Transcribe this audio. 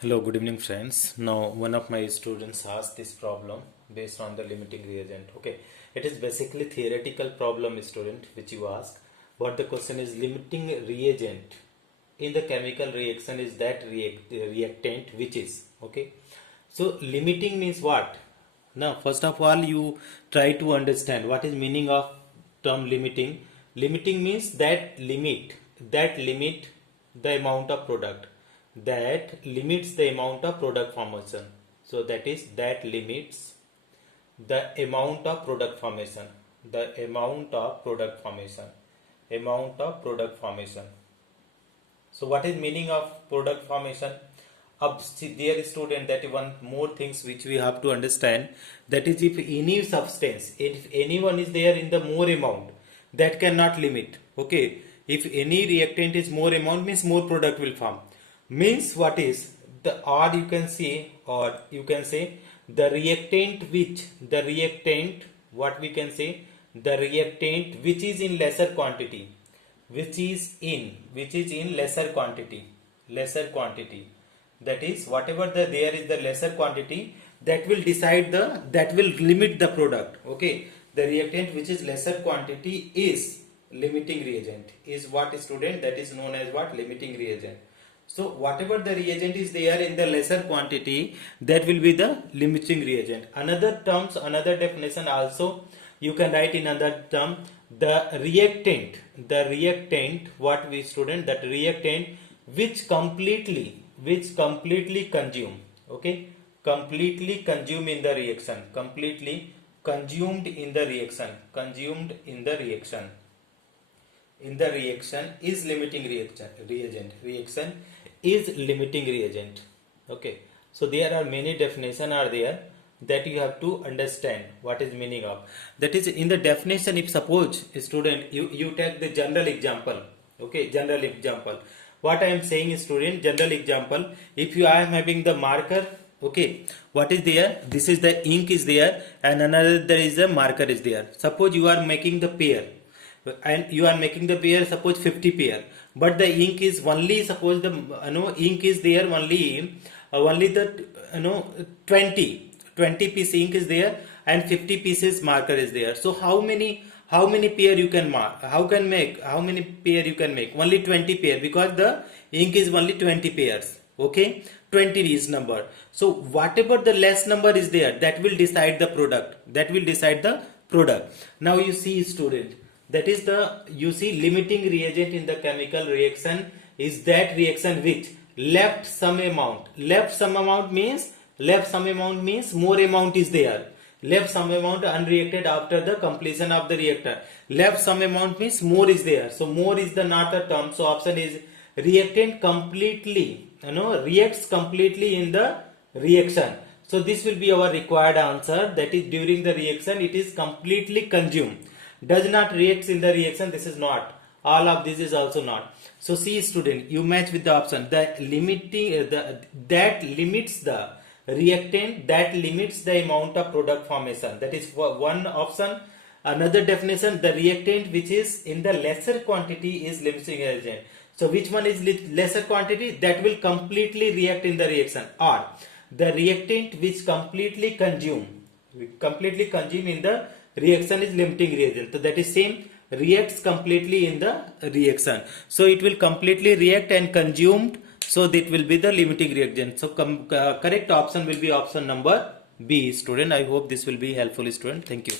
Hello, good evening friends. Now one of my students asked this problem based on the limiting reagent. Okay, it is basically theoretical problem student which you ask, but the question is limiting reagent in the chemical reaction is that reactant which is okay. So limiting means what? Now first of all you try to understand what is meaning of term limiting. Limiting means that limit the amount of product, that limits the amount of product formation. So that is that limits the amount of product formation, the amount of product formation, amount of product formation. So what is meaning of product formation? Dear student, that one more things which we have to understand, that is if any substance, if anyone is there in the more amount, that cannot limit. Okay, if any reactant is more amount means more product will form. Means what is the, or you can say the reactant which, the reactant, what we can say, the reactant which is in lesser quantity, which is in lesser quantity, that is whatever there is the lesser quantity, that will decide the, that will limit the product. Okay, the reactant which is lesser quantity is limiting reagent, is what student, that is known as what, limiting reagent. So whatever the reagent is there in the lesser quantity, that will be the limiting reagent. Another terms, another definition also you can write in another term, the reactant, what we student, that reactant which completely consume, okay, completely consume in the reaction, completely consumed in the reaction, is limiting reaction is limiting reagent. Okay, so there are many definition are there that you have to understand what is meaning of. That is in the definition, if suppose student you take the general example. Okay, general example, what I am saying is student, general example, if you are having the marker, okay, what is there, this is the ink is there and another there is a marker is there. Suppose you are making the pair and you are making the pair, suppose 50 pair, but the ink is only, suppose the ink is there only the 20 piece ink is there and 50 pieces marker is there. So how many pair you can mark, how many pair you can make? Only 20 pair, because the ink is only 20 pairs. Okay, 20 is number. So whatever the less number is there, that will decide the product. Now you see student, that is the, you see, limiting reagent in the chemical reaction is that reaction which left some amount means more amount is there, left some amount unreacted after the completion of the reactor, left some amount means more is there. So more is the not a term, so option is reactant completely reacts completely in the reaction. So this will be our required answer, that is during the reaction it is completely consumed, does not react in the reaction, this is not, all of this is also not. So see student, you match with the option, the limiting that limits the reactant, that limits the amount of product formation, that is one option. Another definition, the reactant which is in the lesser quantity is limiting reagent. So which one is lesser quantity? That will completely react in the reaction, or the reactant which completely consume in the reaction is limiting reagent. So that is same, reacts completely in the reaction, so it will completely react and consumed, so that will be the limiting reagent. So correct option will be option number B student. I hope this will be helpful student. Thank you.